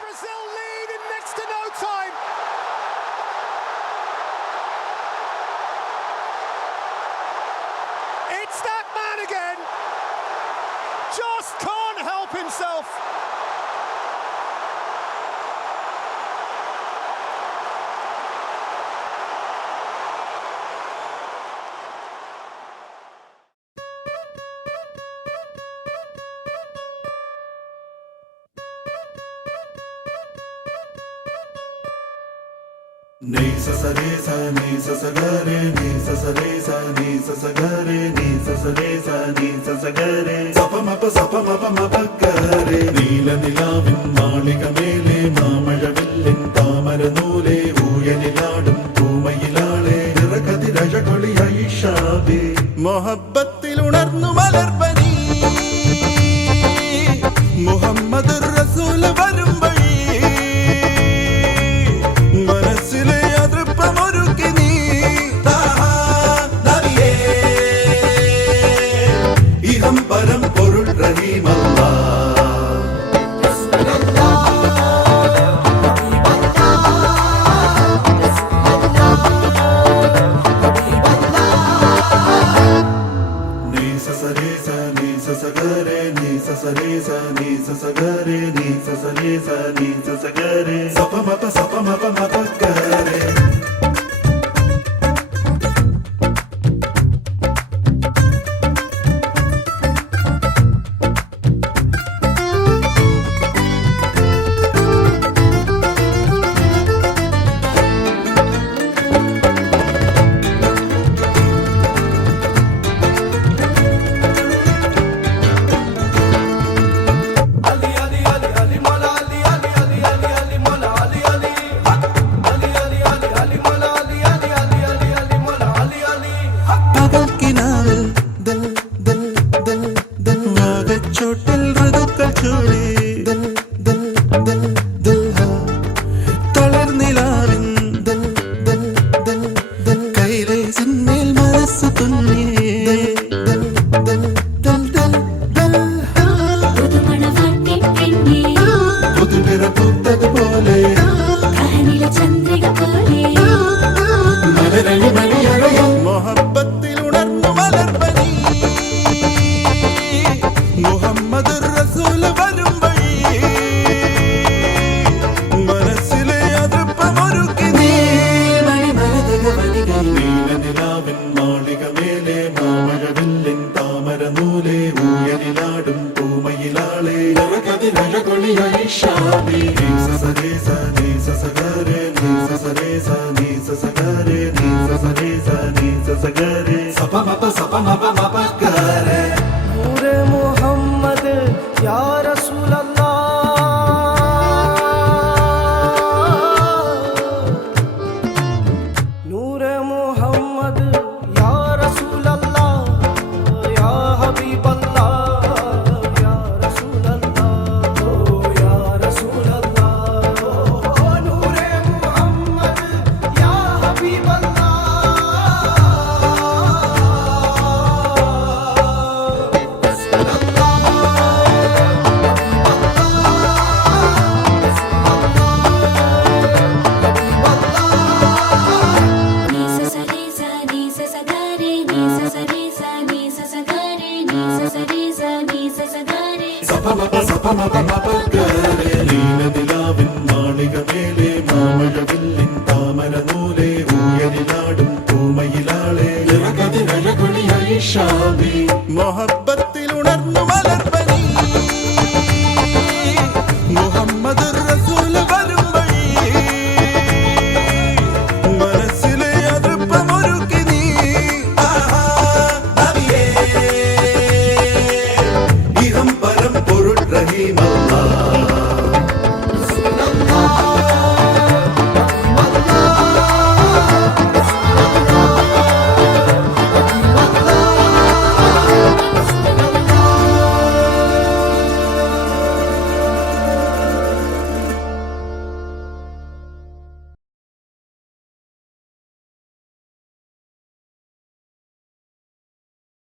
Brazil lead in next to no time. It's that man again. Just can't help himself. Ni sa sa re sa ni sa sa ga re ni sa sa re sa ni sa sa ga re ni sa sa re sa ni sa sa ga re sa pa ma pa ga re നീല നിലാവിൻ മാളികമേലെ മാമഴവില്ലിൻ താമരനൂലെ ഊയലിലാടും പൂമയിലാളെ നിറകതിരഴകൊളിയായി ഷാബി മൊഹബ്ബത്തിൽ ഉണർന്നു മലർപനി മുഹമ്മദ് റസൂൽ വരും വഴി പരം പൊരുൾ റഹീമല്ലാ നീ സസരേ സ നീ സസഗരേ നീ സസരേ സ നീ സസഗരേ നീ സസരേ സ നീ സസഗരേ സപമപ ഗരേ ചോട്ടിൽ ഋതുക്കൾ ചൂടി തളർന്നിലാവിൻ കൈലേ സിന്മേൽ മനസ്സ് തുന്നി പുതുപിറ പൂത്തതുപോലെ മലരണി മണിയറയും മൊഹബ്ബത്തിൽ ഉണർന്നു മലർപനി മുഹമ്മദ് റസൂൽ വരും വഴി മനസ്സിലെ അതിർപ്പമൊരുക്കി നീലനിലാവിൻ മാളികമേലെ മാമഴവില്ലിൻ താമരനൂലെ ഊയലിലാടും പൂമയിലാളെ നിറകതിരഴകൊളിയായി ഷാബി നീ സസരേ സ നീ സസഗരേ നീ സസരേ സ നീ സസഗരേ നീ സസരേ സ നീ സസഗരേ സപമപ